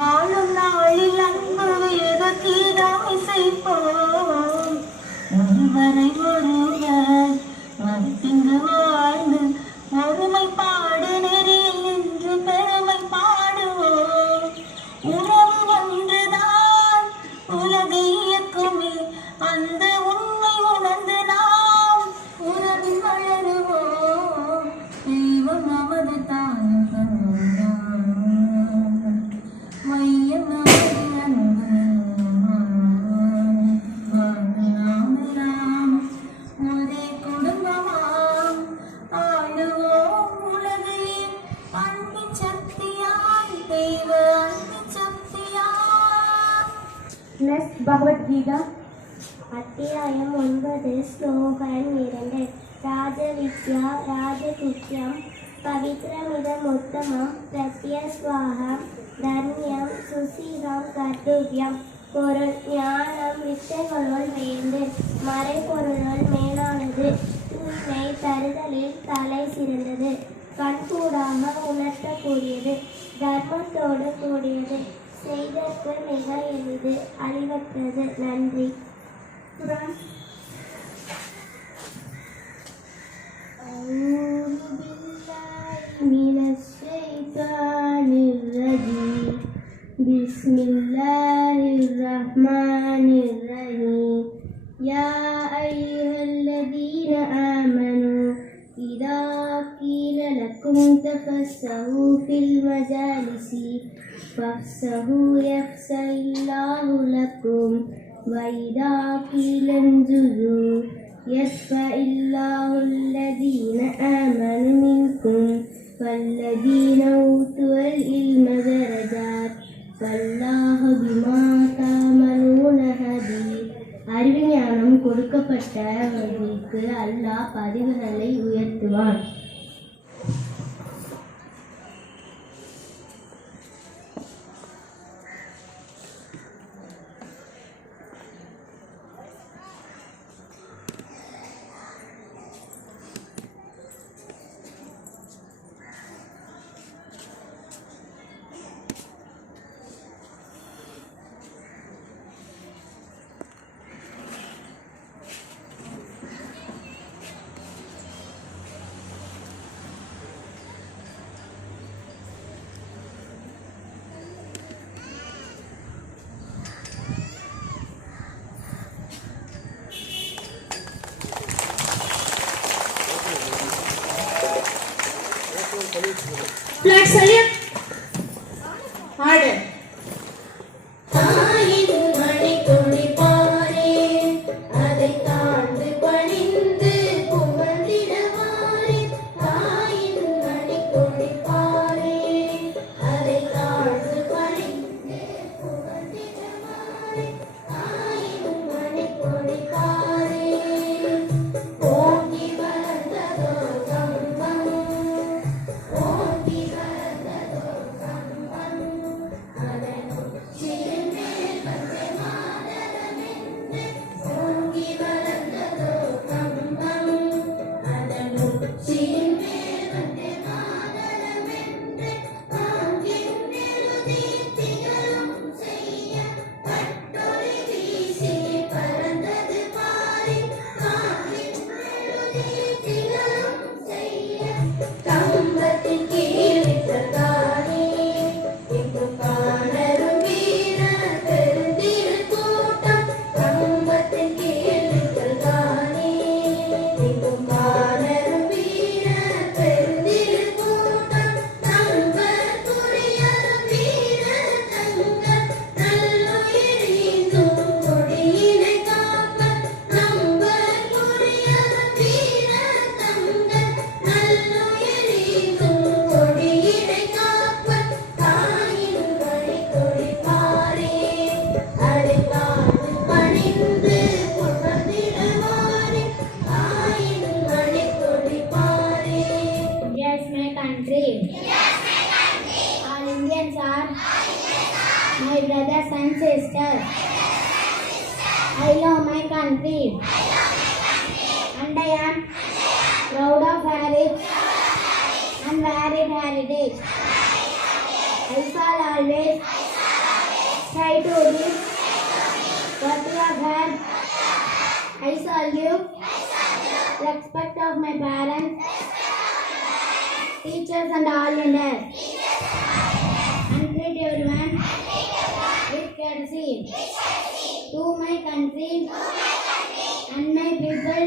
வாழும் நாளில் அன்பு வேகத்தீரம் இசைப்போம் ஒருவரை ஒருவர் மதித்திங்கு வாழ்ந்து ஒருமைப்பாடு நெறியில் நின்று பெருமை பாடுவோம். உறவு ஒன்றுதான் உலகை இயக்குமே, அந்த உண்மை உணர்ந்து நாம் உறவில் வளருவோம். தெய்வம் நமது தாயும் தந்தான், மையம் நமது அன்பு, நாம் ஒரே குடும்பமாம் ஆளுவோம் உலகையே அன்பின் சக்தியாய், தெய்வ அன்பின் சக்தியாய். நெக்ஸ்ட் பகவத்கீதா அத்தியாயம் 9 ஸ்லோகன் 2. ராஜவித்யா ராஜகுத்யம் பவித்ரமிதம் உத்தமம் பிரத்யஸ்வாகம் தர்மியம் சுசீலம் கர்த்தவ்யம். பொருள்: ஞானம் வித்தைகளுள் வேண்டு, மறைபொருளுள் மேலானது. தூய்மை தருதலில் தலை சிறந்தது, கண்கூடாக உணர்த்தக்கூடியது, தர்மத்தோடு கூடியது, செய்தற்கு மிக எளிது, அழிவற்றது. நன்றி. बिस्मिल्लाहिर्रहमानिर्रहीम या अय्युहल्लज़ीना आमनू इज़ा क़ील लकुम तफ़स्सहू फ़िल मजालिसि फ़फ़्सहू यफ़्सहिल्लाहु लकुम वइज़ा क़ील इंज़ुज़ू यर्फ़इल्लाहु الذين آمنوا منكم والذين أوتوا العلم درجات والله بما تعملون خبير. அறிவுஞானம் கொடுக்கப்பட்டவர்களுக்கு அல்லாஹ் பதிவுகளை உயர்த்துவான். Flag salute. Order. my brothers and sisters. I love my country. And I am proud of heritage and varied heritage. I shall always Try to live what you have had. I salute respect of my parents, teachers and all leaders, and treat everyone with courtesy. To my country and my people,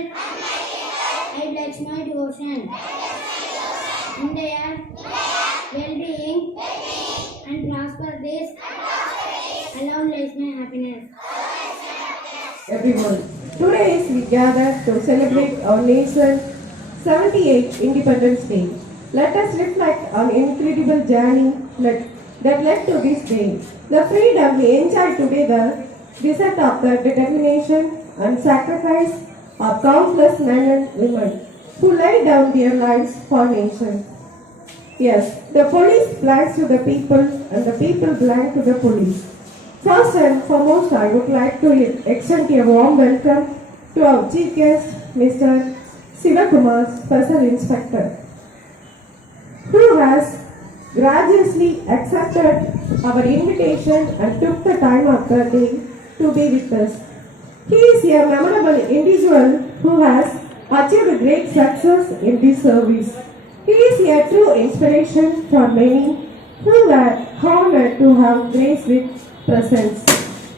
I pledge my devotion. In their well-being and prosper this alone lies my happiness. Everyone, today we gather to celebrate our nation's 78th Independence Day. Let us reflect on incredible journey that led to this day. The freedom we enjoy together, result of the determination and sacrifice of countless men and women who laid down their lives for nation. Yes, the police belongs to the people and the people belong to the police. First and foremost, I would like to extend a warm welcome to our chief guest, Mr. Sivakumar, Special Inspector, who has graciously accepted our invitation and took the time of the day to be with us. He is a memorable individual who has achieved great success in this service. He is a true inspiration for many who were honored to have graced with presence.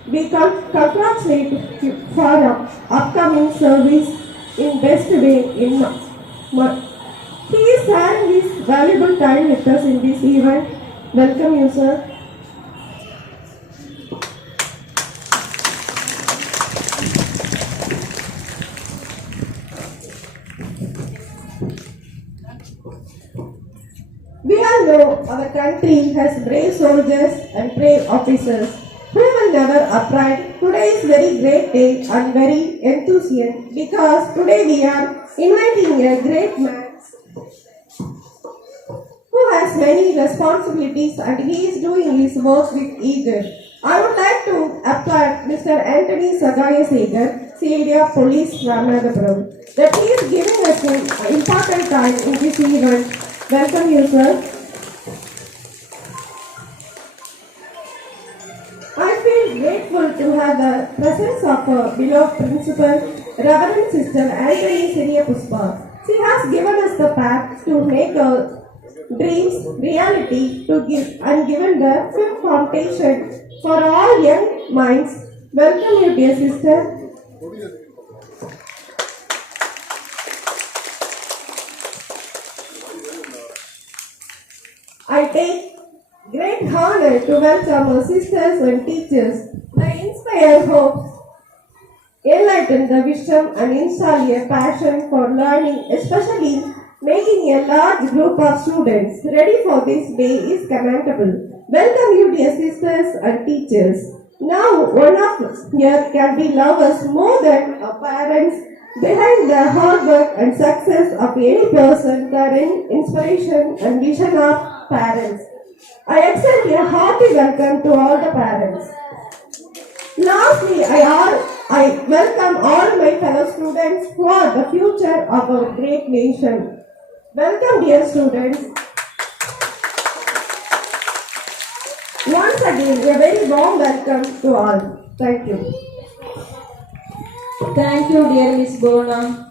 We congratulate you for your upcoming service in best way in He is sharing his valuable time with us in this event. Welcome you, sir. We all know our country has brave soldiers and brave officers who will never upright. Today is very great day and very enthusiastic because today we are inviting a great man who has many responsibilities and he is doing his work with eager. I would like to applaud Mr. Anthony Sagayasegar, CID Police Ramanathapuram, that he is giving us an important time in this event. Welcome you, sir. I feel grateful to have the presence of our beloved principal, Reverend Sister Anthony Siriya Puspa. She has given us the path to make our dreams reality to give and given the firm foundation for all young minds. Welcome you, dear sister. I take great honor to welcome our sisters and teachers. They inspire hopes, enlighten the wisdom and install a passion for learning, especially making a large group of students ready for this day is commendable. Welcome you, dear sisters and teachers. Now, one of us here can be lovers more than our parents. Behind the hard work and success of any person, there is inspiration and vision of parents. I extend a hearty welcome to all the parents. Lastly, I welcome all my fellow students who are the future of our great nation. Welcome, dear students. Once again, a very warm welcome to all. Thank you. Thank you, dear Miss Bona.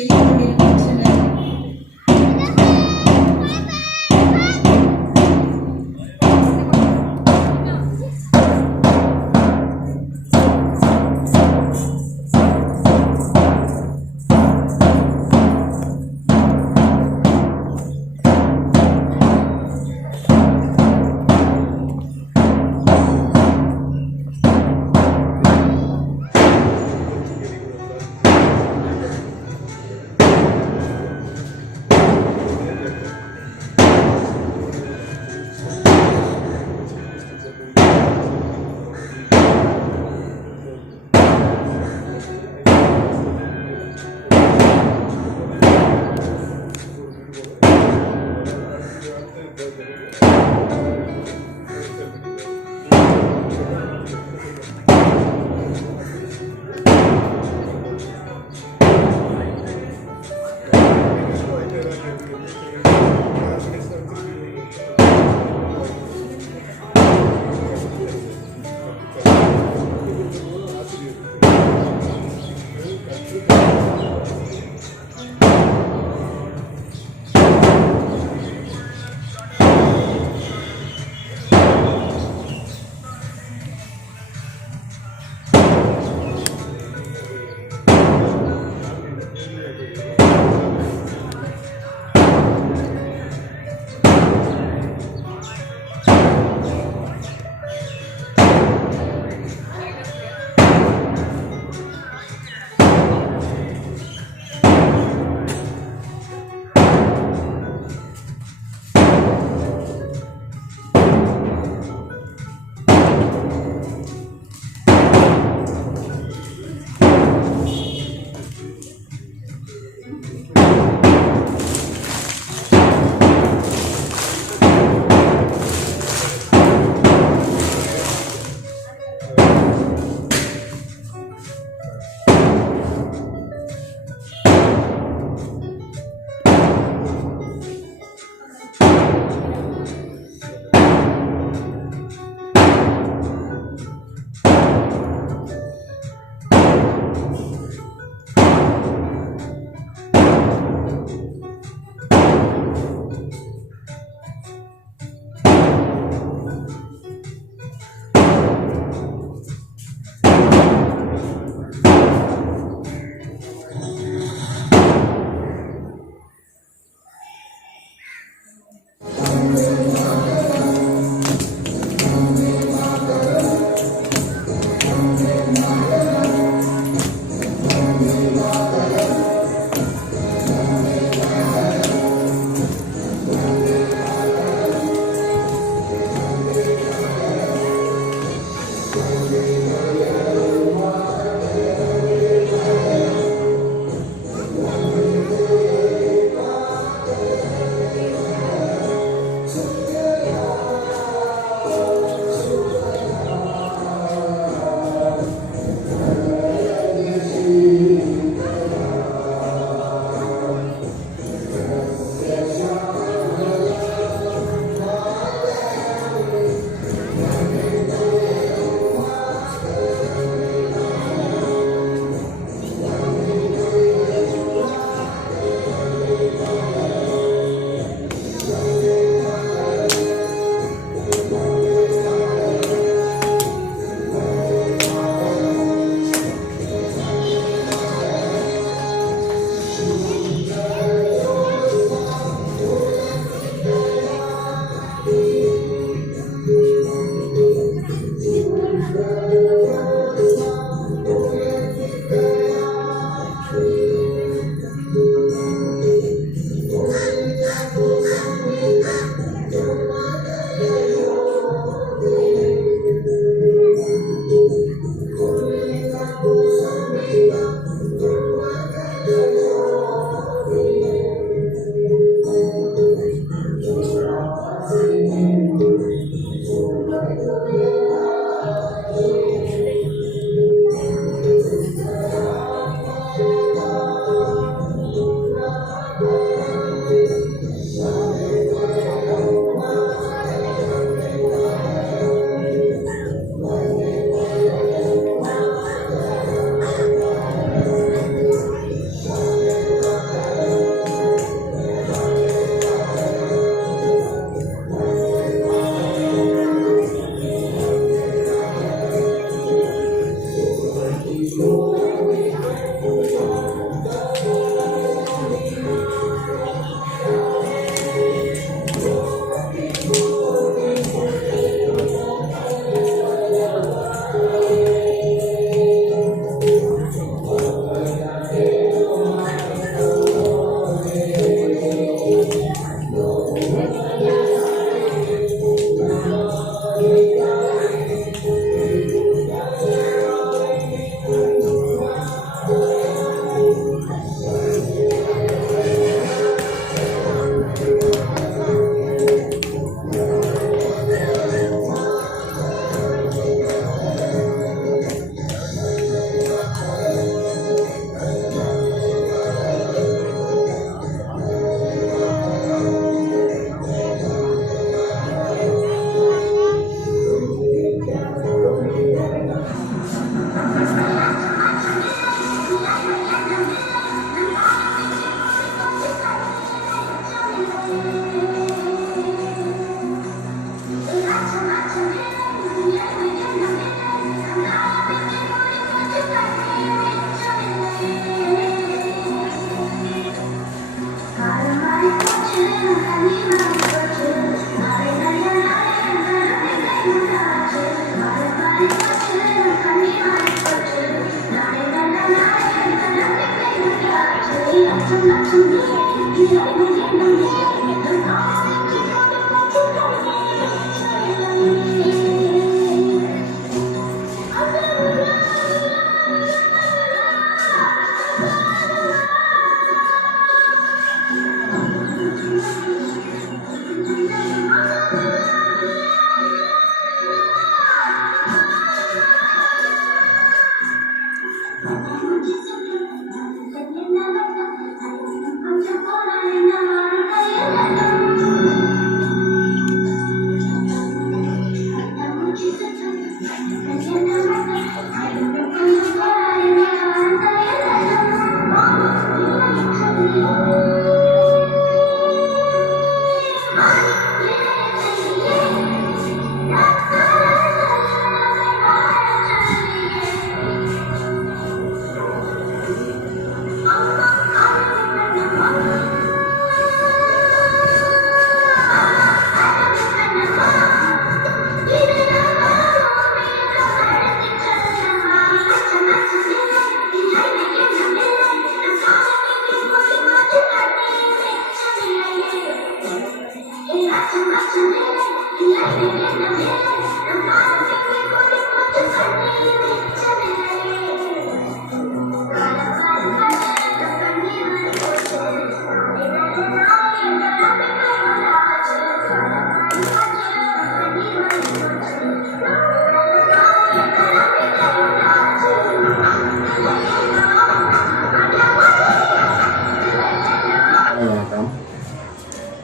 செய்து கொண்டிருக்கின்றனர்.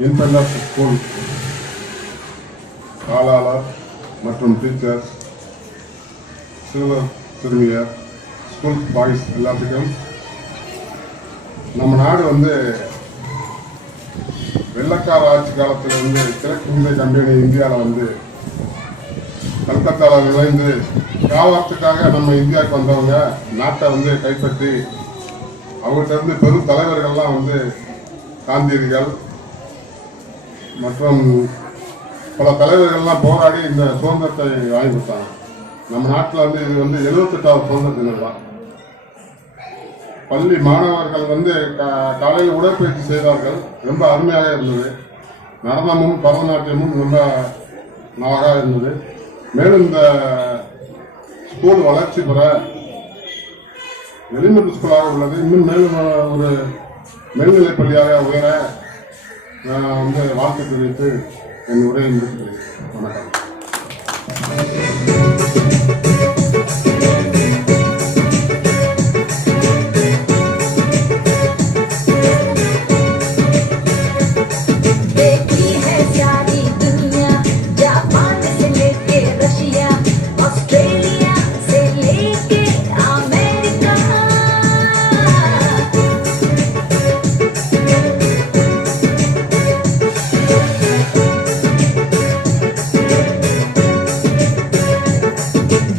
Infant school காலாளர் மற்றும் teachers, சிறுவர் சிறுமியர், school boys எல்லாத்துக்கும் நம்ம நாடு வந்து வெள்ளக்கார ஆட்சி காலத்தில் வந்து கிழக்கிந்திய கம்பெனி இந்தியாவில் வந்து கல்கத்தாவில் நுழைந்து வியாபாரத்துக்காக நம்ம இந்தியாவுக்கு வந்தவங்க நாட்டை வந்து கைப்பற்றி அவங்கள்ட்ட இருந்து பெரும் தலைவர்கள்லாம் வந்து காந்தியடிகள் மற்றும் பல தலைவர்கள்லாம் போராடி இந்த சுதந்திரத்தை வாங்கி கொடுத்தாங்க. நம்ம நாட்டில் வந்து இது வந்து 78வது சுதந்திர தினம் தான். பள்ளி மாணவர்கள் வந்து காலையில் உடற்பயிற்சி செய்தார்கள். ரொம்ப அருமையாக இருந்தது. நடனமும் பரதநாட்டியமும் ரொம்ப நல்லாக இருந்தது. மேலும் இந்த ஸ்கூல் வளர்ச்சி பெற எலிமெண்ட்ரி ஸ்கூலாக உள்ளது. இன்னும் மேலும் ஒரு மேல்நிலைப் பள்ளியாக உயர நான் வந்து வாழ்க்கை தெரிவித்து என் உரையை முடிக்கிறேன். வணக்கம்.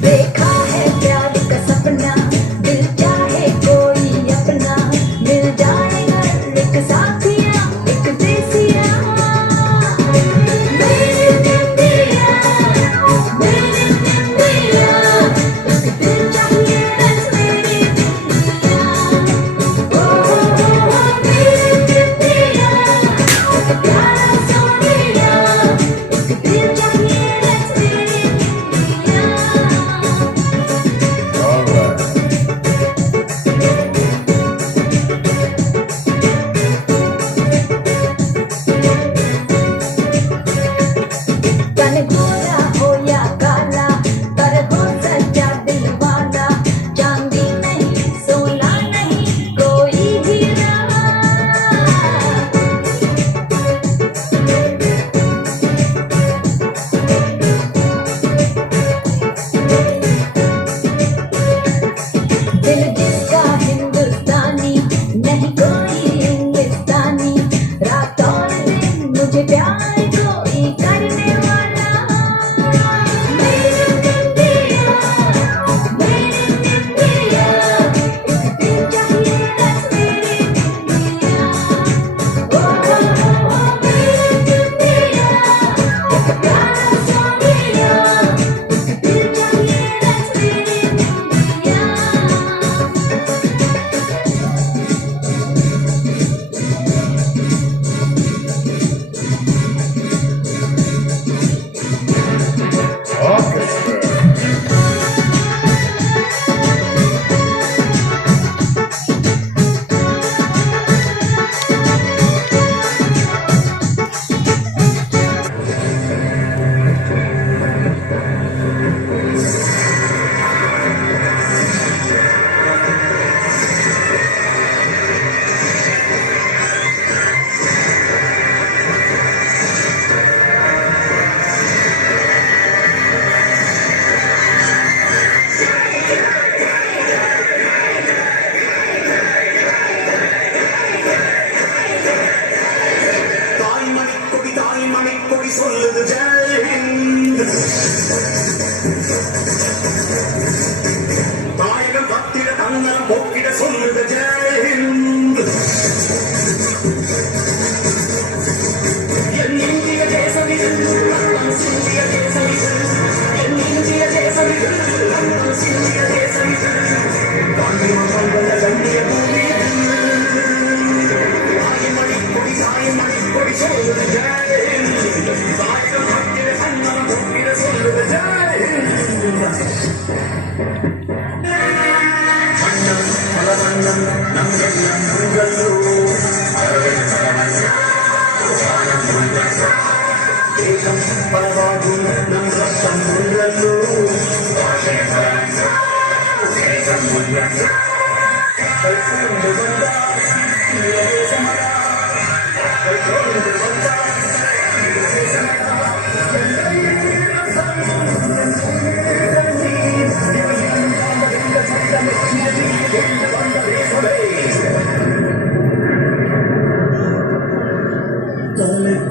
They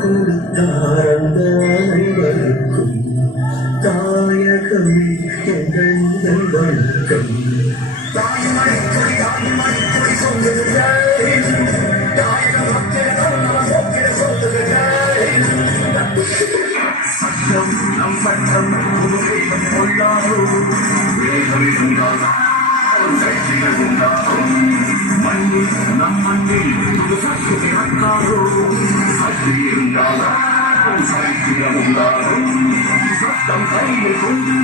கொடுத்தார் அந்த அனைவருக்கும் தாயகமே எங்கள் முதல் வணக்கம். சட்டம் நம் சட்டம் கொள்ளாரோ மண்ணில் நம் மண்ணில் பிறக்காரோ சக்தி இருந்தாரோ சரித்திரம் உண்டாரோ சட்டம் கையில் கொண்டு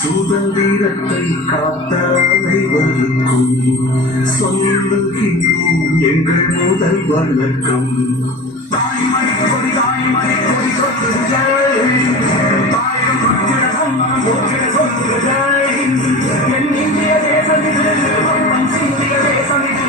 சுதந்திரத்தை காத்த அனைவருக்கும் சொல்லுகின்றோம் எங்கள் முதல் வணக்கம். தாய்மொழி கொடி தாய்மொழி கொடி சொல்லுங்கள் தாயம் சொல்லுங்கள் என் இந்திய தேசத்தில் இந்திய தேசத்தில்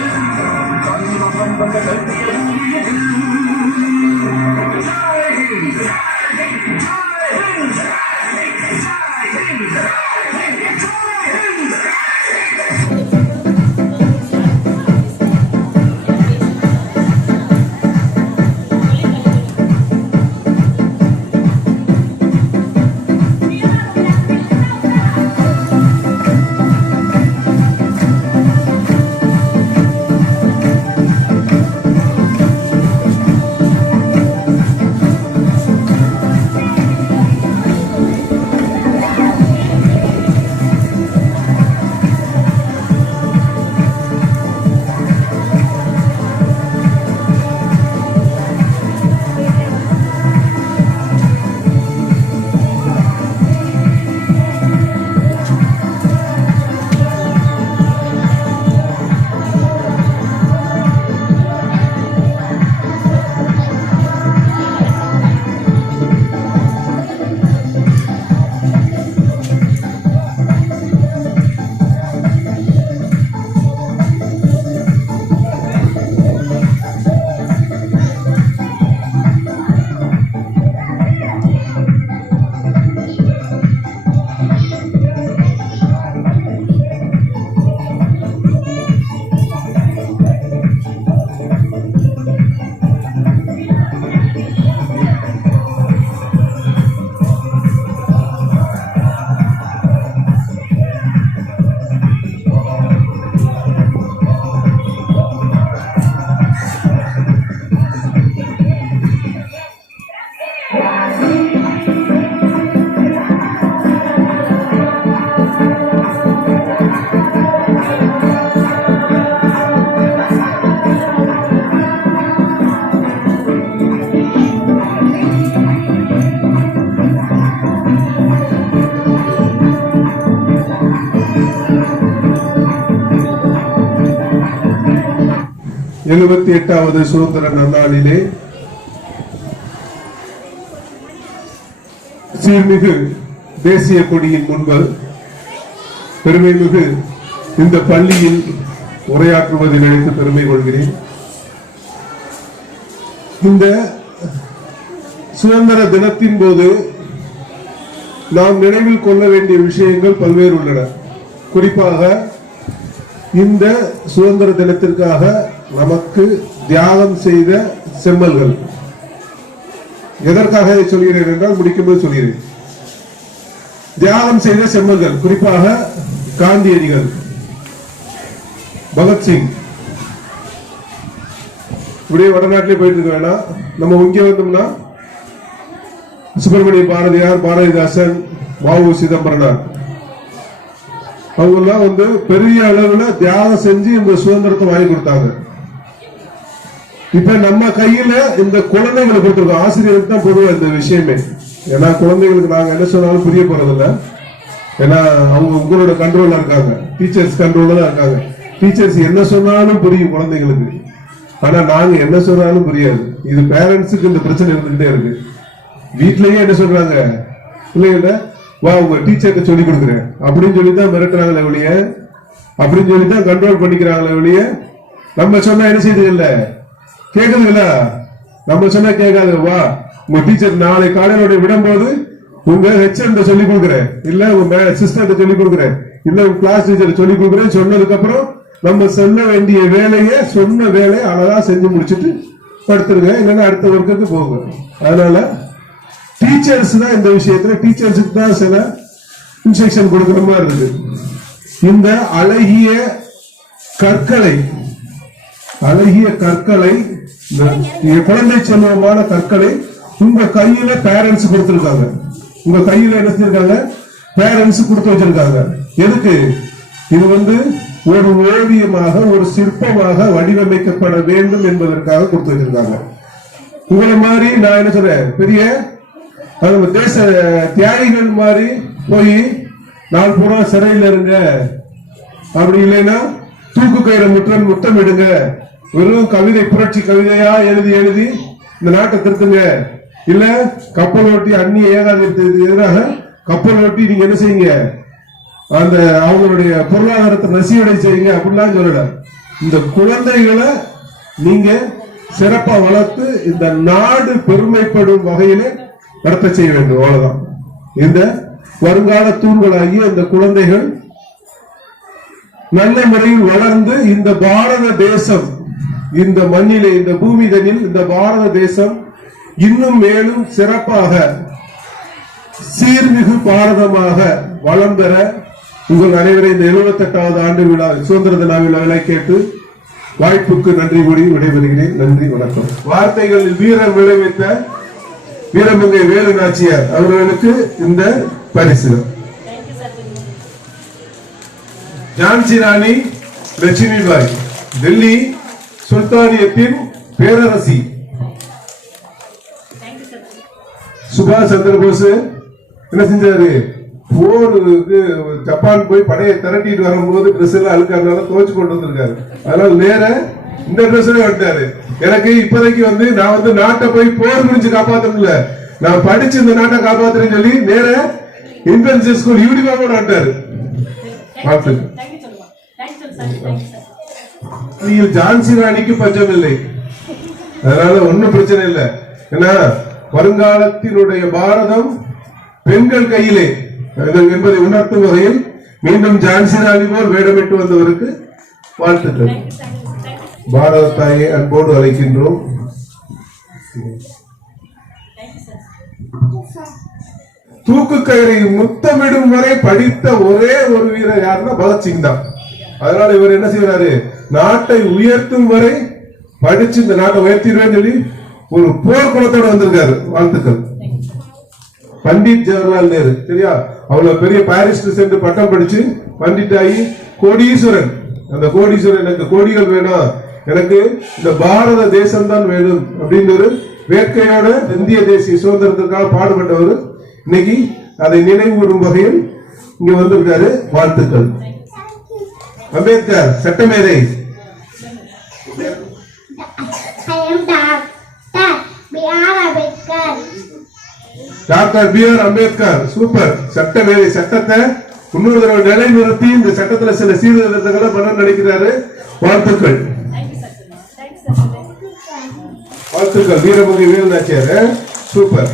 எழுபத்தி எட்டாவது சுதந்திர நன்னாளிலே சீர்மிகு தேசிய கொடியின் முன்பு பெருமைமிகு இந்த பள்ளியில் உரையாற்றுவதை நினைத்து பெருமை கொள்கிறேன். இந்த சுதந்திர தினத்தின் போது நாம் நினைவில் கொள்ள வேண்டிய விஷயங்கள் பல்வேறு உள்ளன. குறிப்பாக இந்த சுதந்திர தினத்திற்காக நமக்கு தியாகம் செய்த செம்மல்கள். எதற்காக சொல்கிறேன் என்றால் முடிக்கும்போது சொல்கிறேன். தியாகம் செய்த செம்மல்கள், குறிப்பாக காந்தியடிகள், பகத்சிங். இப்படியே வடநாட்டிலே போயிட்டு இருக்க வேணாம். நம்ம இங்கே வந்தோம்னா சுப்பிரமணிய பாரதியார், பாரதிதாசன், வ.உ. சிதம்பரனார், அவங்கெல்லாம் பெரிய அளவுல தியாகம் செஞ்சு இந்த சுதந்திரத்தை வாங்கி கொடுத்தாங்க. இப்ப நம்ம கையில இந்த குழந்தைகளை கொடுத்துருக்கோம். ஆசிரியருக்கு தான் பொதுவாக இந்த விஷயமே. ஏன்னா குழந்தைகளுக்கு நாங்க என்ன சொன்னாலும் புரிய போறதில்ல. ஏன்னா அவங்க உங்களோட கண்ட்ரோல்ல இருக்காங்க, டீச்சர்ஸ் கண்ட்ரோல்ல தான் இருக்காங்க. டீச்சர்ஸ் என்ன சொன்னாலும் புரியும் குழந்தைங்களுக்கு, ஆனா நாங்க என்ன சொன்னாலும் புரியாது. இது பேரண்ட்ஸுக்கு இந்த பிரச்சனை இருந்துகிட்டே இருக்கு. வீட்லயே என்ன சொல்றாங்க, பிள்ளைங்கள வா உங்க டீச்சர்கிட்ட சொல்லி கொடுக்குறேன் அப்படின்னு சொல்லிதான் மிரட்டுறாங்களே ஒழிய, அப்படின்னு சொல்லிதான் கண்ட்ரோல் பண்ணிக்கிறாங்களே ஒழிய, நம்ம சொன்னா என்ன செய்யுது இல்ல, கேக்குதுங்களா? நம்ம சொன்னா கேட்காது. வா, உங்க டீச்சர் நாளை காலையில விடும்போது உங்க ஹெச்எம் சொல்லி கொடுக்குறேன், இல்ல உங்க சிஸ்டர் சொல்லி கொடுக்குறேன், இல்ல உங்க கிளாஸ் டீச்சர் சொல்லி கொடுக்குறேன். சொன்னதுக்கு அப்புறம் நம்ம சொல்ல வேண்டிய வேலையை சொன்ன வேலையை அழகா செஞ்சு முடிச்சுட்டு படுத்துருங்க, இல்லைன்னா அடுத்த ஒர்க்குக்கு போங்க. அதனால டீச்சர்ஸ் தான் இந்த விஷயத்துல, டீச்சர்ஸுக்கு தான் சில இன்ஸ்ட்ரக்ஷன் கொடுக்கிற மாதிரி இருக்கு. இந்த அழகிய கற்களை குழந்தை செல்வமான கற்களை உங்க கையில பேரண்ட்ஸ் கொடுத்திருக்காங்க. உங்க கையில என்ன செஞ்சிருக்காங்க? பேரண்ட்ஸ் கொடுத்து வச்சிருக்காங்க. எதுக்கு? இது ஒரு ஓவியமாக, ஒரு சிற்பமாக வடிவமைக்கப்பட வேண்டும் என்பதற்காக கொடுத்து வச்சிருக்காங்க. உங்களை மாதிரி நான் என்ன சொல்றேன், பெரிய தேச தியாகிகள் மாதிரி போய் நாள் பூரா சிறையில் இருங்க, அப்படி இல்லைன்னா தூக்கு கயிறை முத்தமிடுங்க, வெறும் கவிதை புரட்சி கவிதையா எழுதி எழுதி இந்த நாட்டை திருத்துங்க, இல்ல கப்பல் ஓட்டி அந்நிய ஏகாதிபத்தியத்துக்கு எதிராக கப்பல் ஓட்டி நீங்க என்ன செய்யுங்க, அந்த அவங்களுடைய பொருளாதாரத்தை நசியடை செய்யுங்க அப்படிலாம் சொல்லல. இந்த குழந்தைகளை நீங்க சிறப்பா வளர்த்து இந்த நாடு பெருமைப்படும் வகையில நடத்த செய்ய வேண்டும். அவ்வளவுதான். இந்த வருங்கால தூண்களாகிய இந்த குழந்தைகள் நல்ல முறையில் வளர்ந்து இந்த பாரத தேசம், இந்த மண்ணிலே, இந்த பூமிதனில் இந்த பாரத தேசம் இன்னும் மேலும் சிறப்பாக சீர்மிகு பாரதமாக வளம் பெற உங்கள் அனைவரை இந்த 78வது ஆண்டு விழா சுதந்திர தின விழாவை கேட்டு வாய்ப்புக்கு நன்றி கூறி விடைபெறுகிறேன். நன்றி, வணக்கம். வார்த்தைகளில் வீரம் விளைவித்த வீரமங்கை வேலு நாச்சியார் அவர்களுக்கு இந்த பரிசு. ஜான்சி ராணி லட்சுமிபாய், டெல்லி சுல்தானியத்தின் பேரரசி. சுபாஷ் சந்திர போஸ் என்ன செஞ்சாரு? போருக்கு ஜப்பான் போய் படையை திரட்டிட்டு வரும்போது ட்ரெஸ் எல்லாம் அழுக்காருனால துவச்சு கொண்டு வந்திருக்காரு. அதனால நேர இந்த ட்ரெஸ் வந்துட்டாரு. எனக்கு இப்போதைக்கு நான் நாட்டை போய் போர் புரிஞ்சு காப்பாத்தல, நான் படிச்சு இந்த நாட்டை காப்பாத்துறேன்னு சொல்லி நேர இன்டர்நேஷனல் ஸ்கூல் யூனிஃபார்மோட வந்துட்டாரு. ஜான்சி ராணிக்கு பஞ்சம் இல்லை, அதனால ஒன்னும் பிரச்சனை இல்லை. ஏன்னா வருங்காலத்தினுடைய பாரதம் பெண்கள் கையிலே என்பதை உணர்த்தும் வகையில் மீண்டும் ஜான்சி ராணி போல் வேடமிட்டு வந்தவருக்கு வாழ்த்துக்கள். பாரத தாயை அன்போடு அழைக்கின்றோம். தூக்கு கயிறை முத்தமிடும் வரை படித்த ஒரே ஒரு வீரர் யாருன்னா பகத்சிங் தான். அதனால இவர் என்ன செய்யறாரு? நாட்டை உயர்த்தும் வரை படிச்சு இந்த நாட்டை உயர்த்திடுவேன்னு சொல்லி ஒரு போர்க்குணத்தோட வந்திருக்காரு. வாழ்த்துக்கள். பண்டிட் ஜவஹர்லால் நேரு, சரியா? அவ்வளவு பெரிய பாரிஸ்ல சென்று பட்டம் படிச்சு பண்டிட் ஆகி கோடீஸ்வரன். அந்த கோடீஸ்வரன், எனக்கு கோடிகள் வேணும், எனக்கு இந்த பாரத தேசம் தான் வேணும் அப்படின்னு ஒரு வேட்கையோட இந்திய தேசிய சுதந்திரத்திற்காக பாடுபட்டவர். இன்னைக்கு அதை நினைவுறும் வகையில் இங்க வந்திருக்காரு. வாழ்த்துக்கள். அம்பேத்கர் சட்டமேதை. Doctor B.R.. அம்பேத்கர் சூப்பர் சட்டமேதை. சட்டத்தை இன்னொரு தடவை நிலைநிறுத்தி இந்த சட்டத்துல சில சீர்திருத்தங்களை பண்ண நினைக்கிறாரு. வாழ்த்துக்கள். வாழ்த்துக்கள். வீரமங்கை வேலு நாச்சியார் சூப்பர்.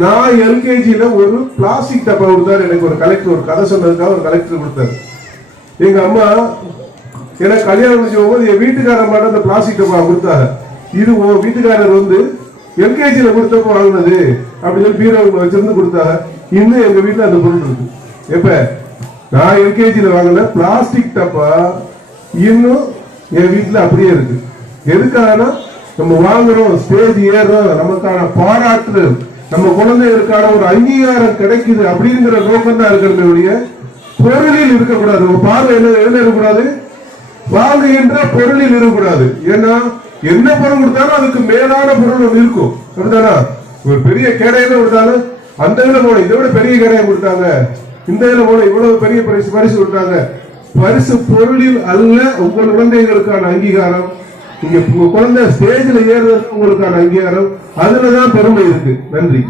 நான் எல்கேஜில ஒரு பிளாஸ்டிக் டப்பா கொடுத்தாரு. எனக்கு ஒரு கலெக்டர் ஒரு கதை சொன்னதுக்காக ஒரு கலெக்டர் கொடுத்தாரு. எங்க அம்மா எனக்கு கல்யாணம் முடிச்சு போகும்போது என் வீட்டுக்காரர் மட்டும் அந்த பிளாஸ்டிக் டப்பா கொடுத்தாங்க. இது உன் வீட்டுக்காரர் எல்கேஜில கொடுத்தப்ப வாங்கினது அப்படின்னு சொல்லி பீரோவில் வச்சிருந்து கொடுத்தாங்க. இன்னும் எங்க வீட்டுல அந்த பொருள் இருக்கு. எப்ப நான் எல்கேஜில வாங்கின பிளாஸ்டிக் டப்பா இன்னும் என் வீட்டுல அப்படியே இருக்கு. எதுக்காக நம்ம வாங்குறோம், ஸ்டேஜ் ஏறுறோம், நமக்கான பாராட்டு, நம்ம குழந்தைகளுக்கான ஒரு அங்கீகாரம் கிடைக்குது அப்படிங்கிற நோக்கம் தான் இருக்கிற பொருளில் இருக்கக்கூடாது. பார்வை என்ன இருக்கக்கூடாது, வாங்குகின்ற பொருளில் இருக்கக்கூடாது. ஏன்னா என்ன பொருள் கொடுத்தாலும் அதுக்கு மேலான பொருள் ஒன்று இருக்கும். அப்படித்தானா? ஒரு பெரிய கேடையில கொடுத்தாலும் அந்த இதுல போன இதை விட பெரிய கேடையை கொடுத்தாங்க, இந்த இதுல போன இவ்வளவு பெரிய பரிசு கொடுத்தாங்க. பரிசு பொருளில் அல்ல உங்கள் குழந்தைகளுக்கான அங்கீகாரம். நீங்க உங்க குழந்தை ஸ்டேஜ்ல ஏறுறது உங்களுக்கான அங்கீகாரம். அதுலதான் பெருமை இருக்கு. நன்றி.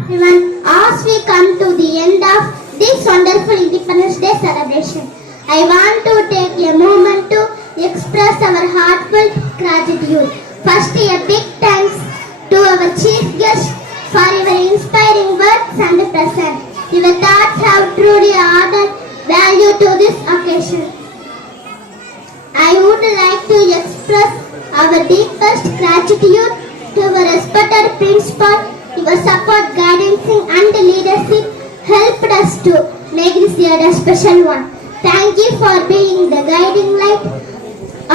As we come to the end of this wonderful Independence Day celebration, I want to take a moment to express our heartfelt gratitude. First, a big thanks to our chief guest for your inspiring words and presence. Your thoughts have truly added value to this occasion. I would like to express our deepest gratitude to our respected principal. Your support, guidance and leadership helped us to make this year a special one. Thank you for being the guiding light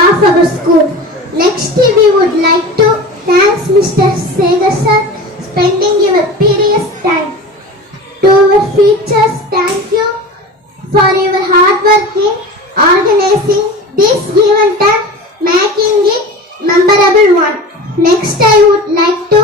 of our school. Next, we would like to thank Mr. Segar sir spending your precious time. To our teachers, thank you for your hard work in organizing this event and making it memorable one. Next, I would like to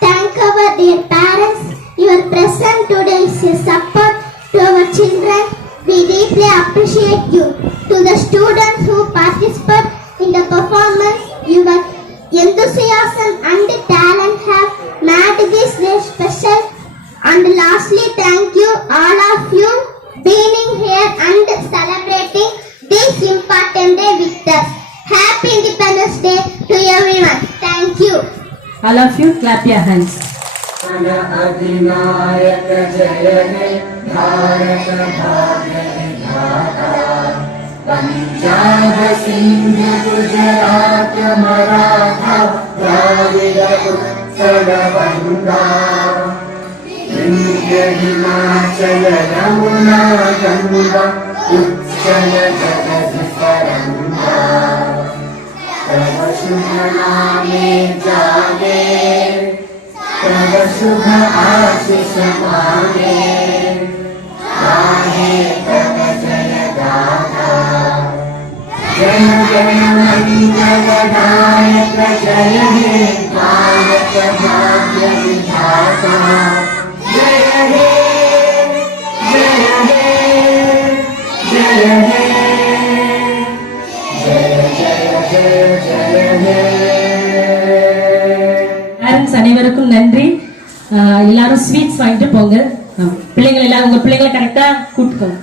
thank our dear parents. Your presence today is a support to our children. We deeply appreciate you. To the students who participate in the performance, your enthusiasm and talent have made this day special. And lastly, thank you all of you being here and celebrating this important day with us. Happy Independence Day to everyone. Thank you. All of you clap your hands. अधिनायक जय हे भारत भाग्य विधाता पंजाब सिंध गुजरात मराठा द्राविड उत्कल गंगा विंध्य हिमाचल यमुना गंगा उच्चल जगति तरंगा तव शुभ नामे जागे तव शुभ आशीष मांगे गाहे तव जय गाथा जय जय मंगलदायक जय हे भारत भाग्य विधाता जय हे जय हे जय हे जय जय जय जय हे பேரண்ட்ஸ் அனைவருக்கும் நன்றி. எல்லாரும் ஸ்வீட்ஸ் வாங்கிட்டு போங்க. பிள்ளைங்களை எல்லாரும் உங்க பிள்ளைங்களை கரெக்டா கூப்பிட்டுக்கோங்க.